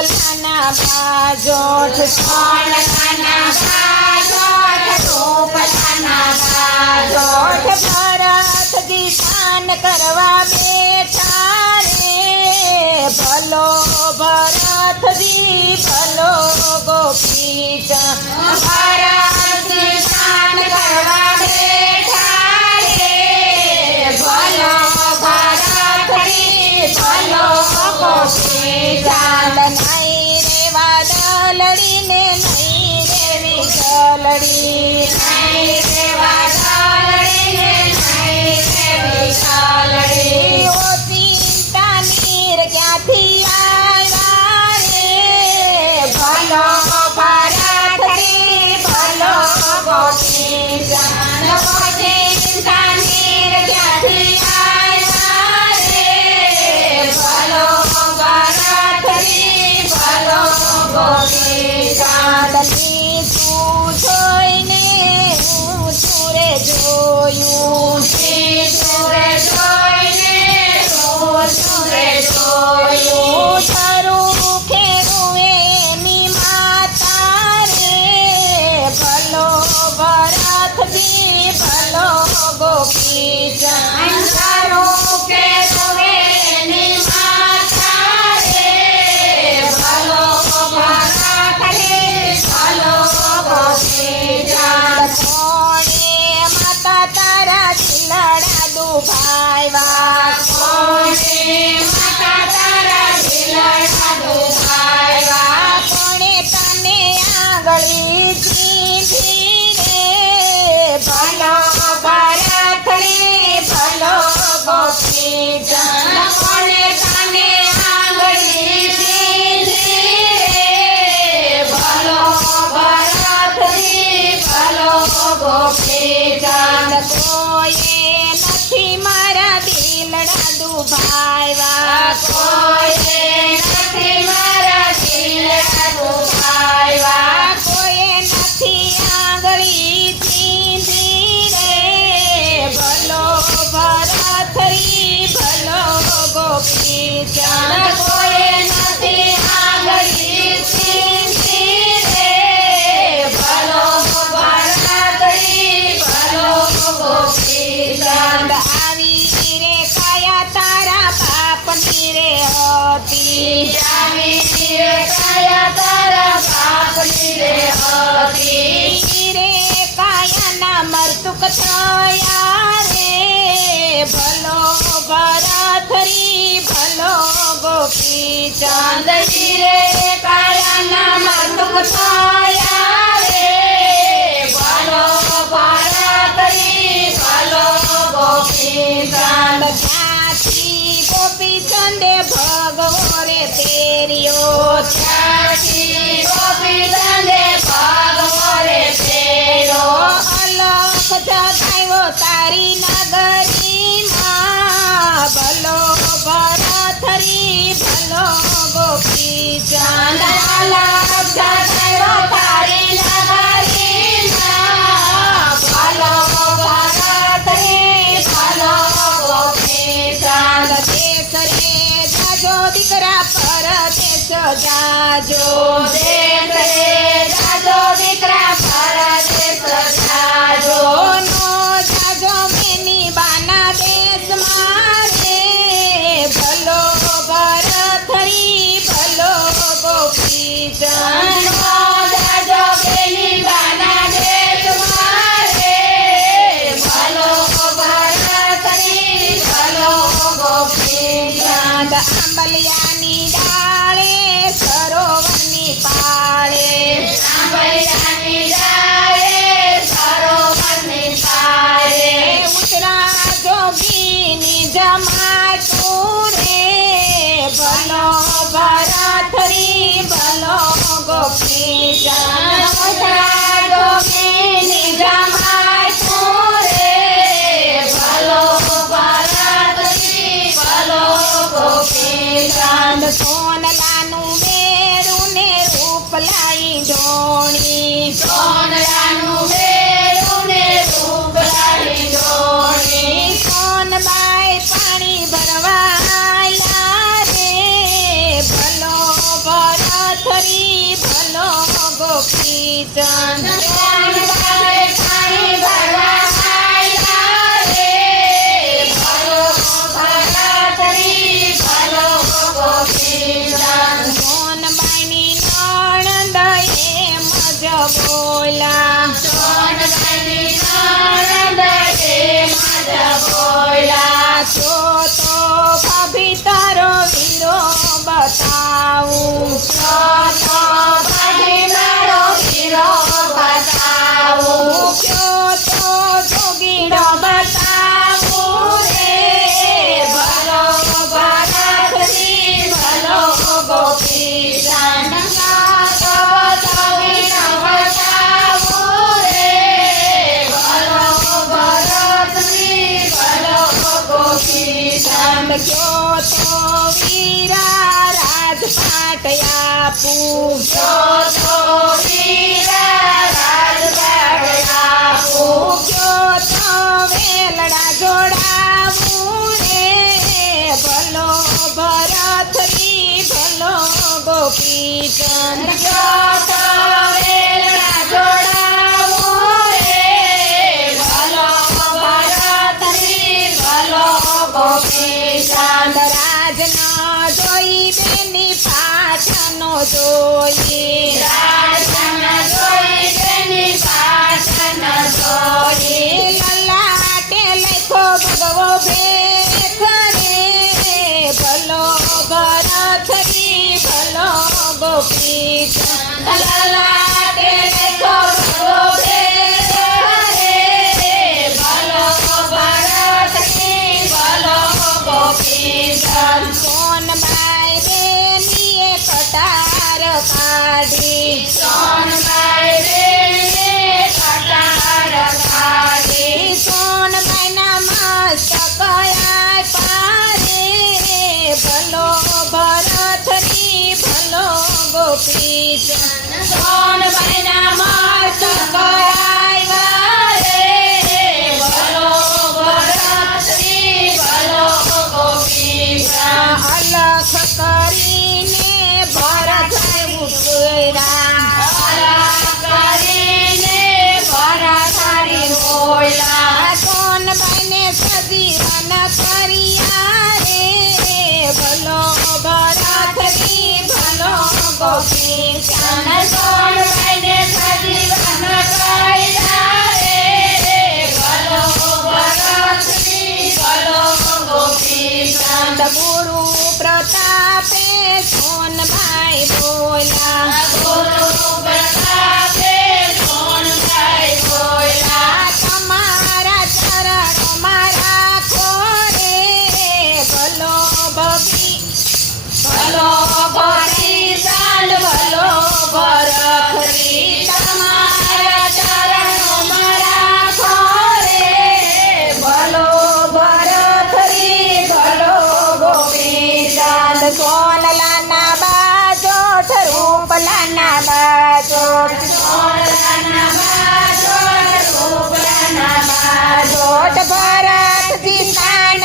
રૂપલાના બાજોઠ સોનલાના બાજોઠ રૂપલાના બાજોઠ ભરતજી સ્નાન કરવા બેઠા રે ભલો ભરતજી ભલો ગોપીચંદ ભરતજી સ્નાન કરવા બેઠા રે ભલો ભરતજી ભલો ગોપીચંદ નહીં રે વાદળડીને નહીં રે વિઠ્ઠલડી નહીં રે વાદળડીને નહીં રે વિઠ્ઠલડી ઓ ચિંતા નીર ક્યાંથી આવ્યા રે ભલો ભરતજી ભલો ગોપીચંદ ચિંતા નીર ક્યાંથી આવ્યા રે ભલો ભરતજી ભલો ગોપીચંદ તું જોઈને ઊંચું રે જોયું સુરે જોઈને સુરે જોયું ખરું ખેરું એની માતા રે ભલો ભરતજી ભલો ગોપીચંદ અંધારું કે રોવેની માતા રે ભલો ભરતજી ભલો ગોપીચંદ કોણે માતા તારા દિલડા દુભાવ્યા કોણે માતા તારા દિલડા દુભાવ્યા કોણે તને આંગળી ચીંધી રે ભલો ભરતજી ભલો ગોપીચંદ કોણે તને આંગળી ચીંધી રે ભલો ભરતજી ભલો ગોપીચંદ કોઈએ નથી મારા દિલડા દુભાવ્યા કોઈએ નથી મારા દિલડા દુભાવ્યા કોઈએ નથી આંગળી ચીંધી રે ભલો ભરતજી ભલો ગોપીચંદ કોઈએ નથી આંગળી ચીંધી રે ભલો ભરતજી ભલો ગોપીચંદ આવી રે કાયા તારા બાપની રે હતી આવી રે કાયા તારા બાપની રે હતી રે કાયાના મરતુક થયા રે ભલો ભરતરી ભલો ગોપીચંદ રે કાયાના મરતુક થયા રે ભલો ભરતજી ભલો ગોપીચંદ ક્યાંથી ગોપીચંદે ભગવો રે તેરિયો ત્યાંથી ગોપીચંદે ભગવો રે તેરો અલખ જગાવ્યો તારી નગરીમાં ભલો ભરતરી ભલો ગોપીચંદ અલગ જગાવ્યો તારી નગરીમાં ભલો ભરતજી ભલો ગોપીચંદ દેશ રે જાજો દીકરા પરદેશ જાજો દેશ રે જાજો દીકરા પરદેશ જાજો નો જાજો મેની બાના દેશમાં રે ભલો ભરતરી ભલો ગોપીચંદ જાજો બેની બાના દેશમાં રે ભલો ભરતજી ભલો ગોપીચંદ આંબલિયાની ડાળે સરોવરની પાળે આંબલિયાની ડાળે સરોવરની પાળે ઉતરા જોગીની જમાતું રે ભલો ભરતરી ભલો ગોપીચંદ ઉતરા જોગીની જમાતું રે ભલો ભરતજી ભલો ગોપીચંદ સોનલાનું મેરું ને રૂપલાઈ ઢોણી સોનલાનું મેરું ને રૂપલાઈ ઢોળી સોનબાઈ પાણી ભરવા આયા રે ભલો ભરત ગોપીચંદ સોનબાઈ પાણી ભરવા આવ્યા રે. ભલો ભરતરી ભલો ગોપીચંદ. સોનબાઈની નણંદ એમ જ બોલા સોનબાઈની નણંદ એમ જ બોલ્યા. જો તો ભાભી તારો વીરો બતાવું તો ભાભી મારો હીરો બતાવું. મૂક્યો તો જોગીડો બતાવું રે ભલો ભરતરી ભલો ગોપીચંદ. તો જોગીનો બતાવું રે. ભલો ભરતરી ભલો ગોપીચંદ. ગયો તો વીરા રાજપાટ આપું જો તો વીરા રાજપાટ આપું. ગયો તો વેલડા જોડાવું રે ભલો ભરતરી ભલો ગોપીચંદ જો તો વેલણા જોડાવું રે. ભલો ભરતરી ભલો ગોપીચંદ. રાજના જોઈ બેની પાછનો જોઈ રાજન જોઈ તેની પાછળ જોઈ. લલાટે લખો ભગવો ભેખ રે ભલો ભરતરી ભલો ગોપીચંદ લલાટે લેખો ભલો ભેદ રે. ભલો ભરતરી ભલો ગોપીચંદ. સોનબાઈ બેનીએ કટાર કાઢી સોનબાઈ બેને કટાર કાઢી. સોનબાઈના મસ્તક પારે ભલો ભરતરી ભલો ગોપીચંદ સોનબાઈના મસ્તક આવ્યા રે. ભલો ભરતરી ભલો ગોપીચંદ. અલખ કરીને ભરત ઉતર્યા અલગ કરીને ભરતરી બોલ્યા. સોનબાઈને સજીવન કર્યા રે ભલો ભરતરી ભલો ગોપીચંદ સોનબાઈને સજીવન કર્યા રે. ભલો ભરતરી ભલો ગોપીચંદ. ગુરુ પ્રતાપે સોનબાઈ બોલ્યા ગુરુ પ્રતાપે સોનબાઈ બોલ્યા. તમારા ચરણો મારા ખોરે ભલો ભલો ગોપીચંદ ભલો ભરતરી. તમારા ચરણો મારા ખોરે. ભલો ભરતરી ભલો ગોપીચંદ. સોનલાના બાજોઠ રૂપલાના બાજોઠ સોનલાના બાજોટ રૂપલાના બાજોટ. ભરતજી સ્નાન